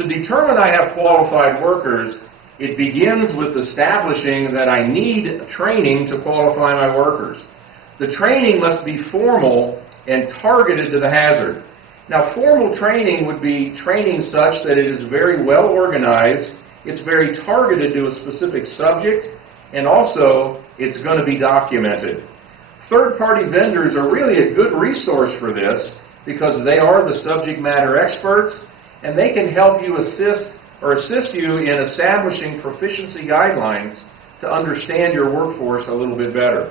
To determine I have qualified workers, it begins with establishing that I need training to qualify my workers. The training must be formal and targeted to the hazard. Now, formal training would be training such that it is very well organized, it's very targeted to a specific subject, and also it's going to be documented. Third-party vendors are really a good resource for this because they are the subject matter experts and they can help you assist you in establishing proficiency guidelines to understand your workforce a little bit better.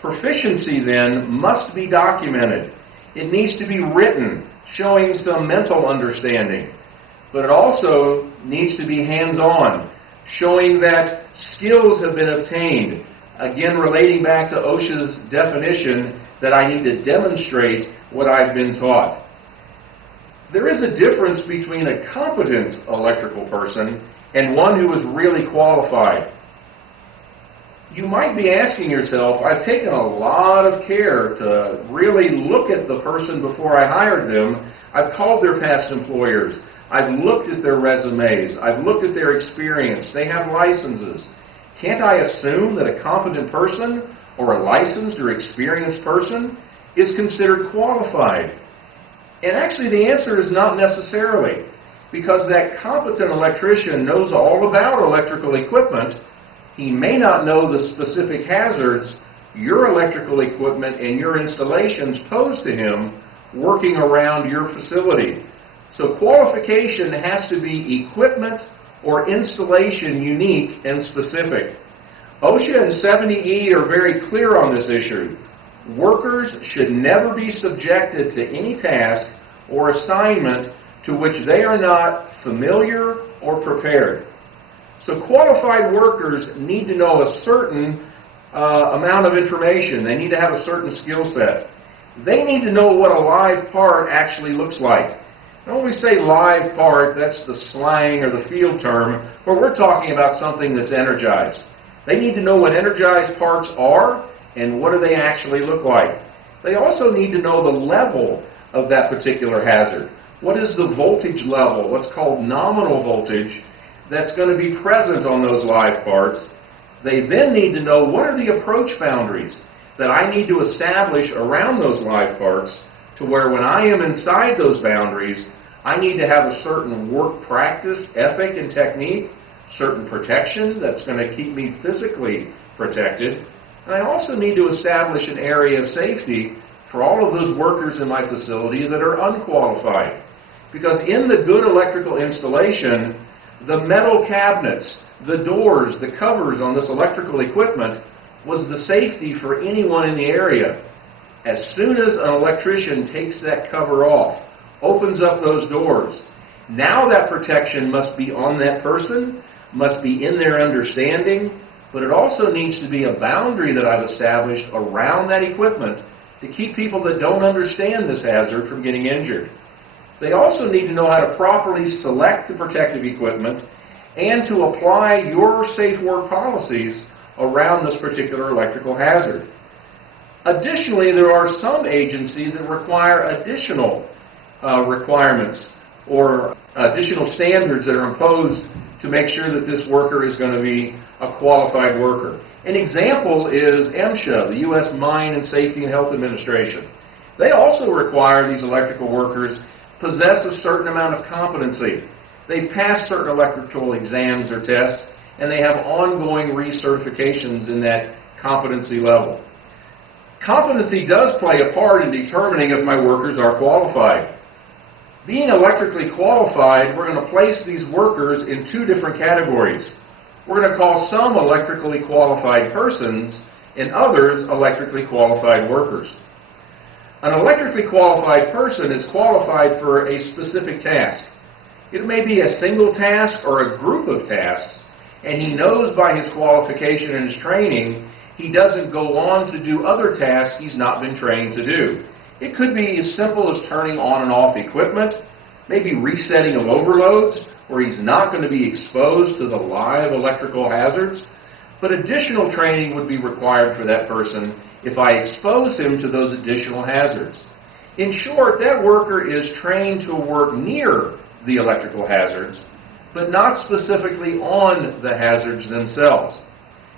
Proficiency then must be documented. It needs to be written, showing some mental understanding, but it also needs to be hands-on, showing that skills have been obtained. Again, relating back to OSHA's definition that I need to demonstrate what I've been taught. There is a difference between a competent electrical person and one who is really qualified. You might be asking yourself, I've taken a lot of care to really look at the person before I hired them. I've called their past employers. I've looked at their resumes. I've looked at their experience. They have licenses. Can't I assume that a competent person or a licensed or experienced person is considered qualified? And actually the answer is not necessarily, because that competent electrician knows all about electrical equipment. He may not know the specific hazards your electrical equipment and your installations pose to him working around your facility. So qualification has to be equipment or installation unique and specific. OSHA and 70E are very clear on this issue. Workers should never be subjected to any task or assignment to which they are not familiar or prepared. So qualified workers need to know a certain amount of information. They need to have a certain skill set. They need to know what a live part actually looks like. And when we say live part, that's the slang or the field term, where we're talking about something that's energized. They need to know what energized parts are and what do they actually look like. They also need to know the level of that particular hazard. What is the voltage level, what's called nominal voltage, that's going to be present on those live parts. They then need to know what are the approach boundaries that I need to establish around those live parts to where when I am inside those boundaries, I need to have a certain work practice, ethic, and technique, certain protection that's going to keep me physically protected. And I also need to establish an area of safety for all of those workers in my facility that are unqualified. Because in the good electrical installation, the metal cabinets, the doors, the covers on this electrical equipment was the safety for anyone in the area. As soon as an electrician takes that cover off, opens up those doors, now that protection must be on that person, must be in their understanding, but it also needs to be a boundary that I've established around that equipment to keep people that don't understand this hazard from getting injured. They also need to know how to properly select the protective equipment and to apply your safe work policies around this particular electrical hazard. Additionally, there are some agencies that require additional requirements or additional standards that are imposed to make sure that this worker is going to be a qualified worker. An example is MSHA, the U.S. Mine and Safety and Health Administration. They also require these electrical workers possess a certain amount of competency. They've passed certain electrical exams or tests, and they have ongoing recertifications in that competency level. Competency does play a part in determining if my workers are qualified. Being electrically qualified, we're going to place these workers in two different categories. We're going to call some electrically qualified persons and others electrically qualified workers. An electrically qualified person is qualified for a specific task. It may be a single task or a group of tasks, and he knows by his qualification and his training he doesn't go on to do other tasks he's not been trained to do. It could be as simple as turning on and off equipment, maybe resetting of overloads, where he's not going to be exposed to the live electrical hazards. But additional training would be required for that person if I expose him to those additional hazards. In short, that worker is trained to work near the electrical hazards, but not specifically on the hazards themselves.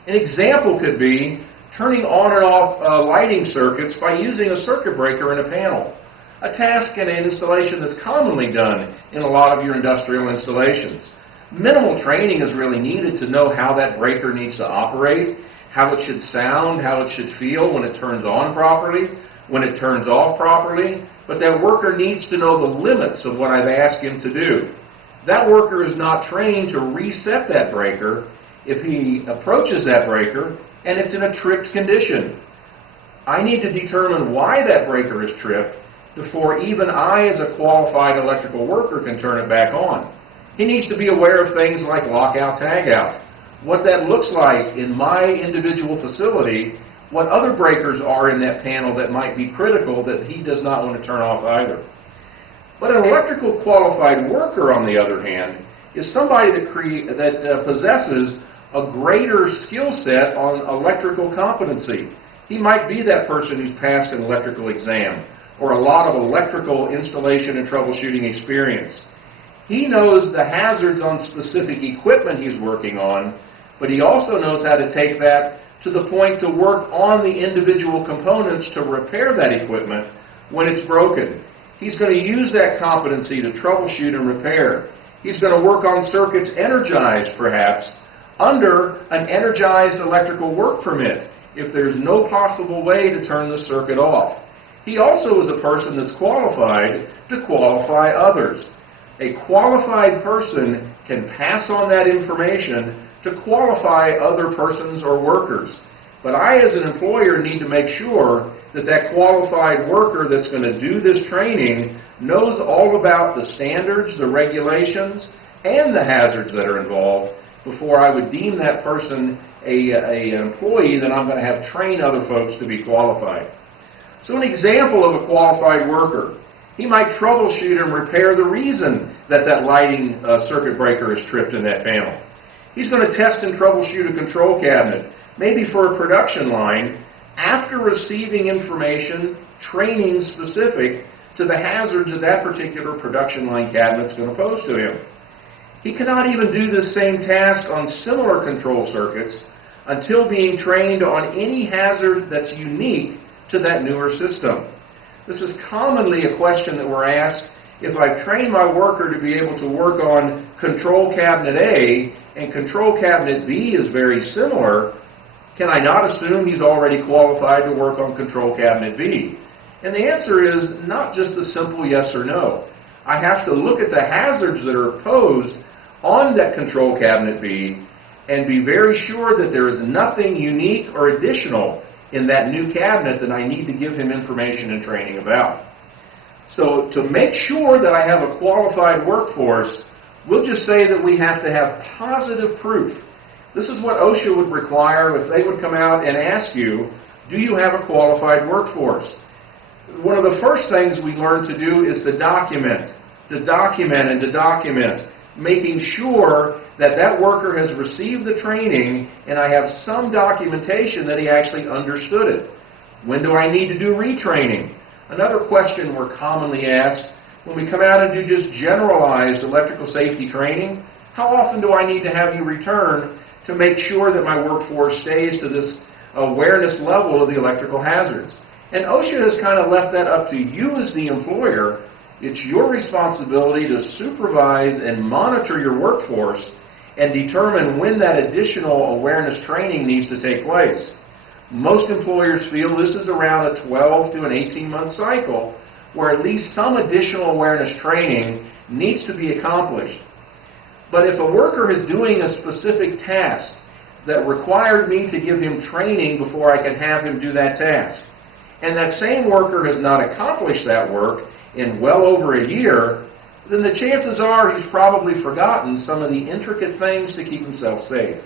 An example could be turning on and off lighting circuits by using a circuit breaker in a panel, a task and an installation that's commonly done in a lot of your industrial installations. Minimal training is really needed to know how that breaker needs to operate, how it should sound, how it should feel when it turns on properly, when it turns off properly, but that worker needs to know the limits of what I've asked him to do. That worker is not trained to reset that breaker if he approaches that breaker and it's in a tripped condition. I need to determine why that breaker is tripped before even I, as a qualified electrical worker, can turn it back on. He needs to be aware of things like lockout, tagout, what that looks like in my individual facility, what other breakers are in that panel that might be critical that he does not want to turn off either. But an electrical qualified worker, on the other hand, is somebody that possesses a greater skill set on electrical competency. He might be that person who's passed an electrical exam or a lot of electrical installation and troubleshooting experience. He knows the hazards on specific equipment he's working on, but he also knows how to take that to the point to work on the individual components to repair that equipment when it's broken. He's going to use that competency to troubleshoot and repair. He's going to work on circuits energized, perhaps, under an energized electrical work permit if there's no possible way to turn the circuit off. He also is a person that's qualified to qualify others. A qualified person can pass on that information to qualify other persons or workers. But I, as an employer, need to make sure that that qualified worker that's going to do this training knows all about the standards, the regulations, and the hazards that are involved before I would deem that person an employee that I'm going to have train other folks to be qualified. So an example of a qualified worker, he might troubleshoot and repair the reason that that lighting circuit breaker is tripped in that panel. He's going to test and troubleshoot a control cabinet, maybe for a production line, after receiving information, training specific to the hazards that that particular production line cabinet is going to pose to him. He cannot even do this same task on similar control circuits until being trained on any hazard that's unique to that newer system. This is commonly a question that we're asked if I've trained my worker to be able to work on control cabinet A and control cabinet B is very similar, can I not assume he's already qualified to work on control cabinet B? And the answer is not just a simple yes or no. I have to look at the hazards that are posed on that control cabinet B and be very sure that there is nothing unique or additional in that new cabinet that I need to give him information and training about. So to make sure that I have a qualified workforce, we'll just say that we have to have positive proof. This is what OSHA would require if they would come out and ask you, do you have a qualified workforce? One of the first things we learn to do is to document, making sure that that worker has received the training and I have some documentation that he actually understood it. When do I need to do retraining? Another question we're commonly asked when we come out and do just generalized electrical safety training, how often do I need to have you return to make sure that my workforce stays to this awareness level of the electrical hazards? And OSHA has kind of left that up to you as the employer. It's your responsibility to supervise and monitor your workforce and determine when that additional awareness training needs to take place. Most employers feel this is around a 12 to an 18-month cycle where at least some additional awareness training needs to be accomplished. But if a worker is doing a specific task that required me to give him training before I could have him do that task, and that same worker has not accomplished that work in well over a year, then the chances are he's probably forgotten some of the intricate things to keep himself safe.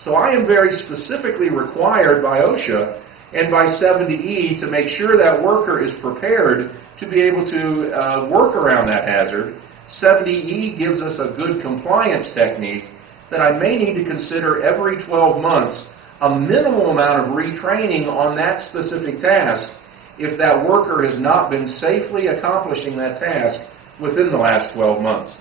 So I am very specifically required by OSHA and by 70E to make sure that worker is prepared to be able to work around that hazard. 70E gives us a good compliance technique that I may need to consider every 12 months a minimal amount of retraining on that specific task if that worker has not been safely accomplishing that task within the last 12 months.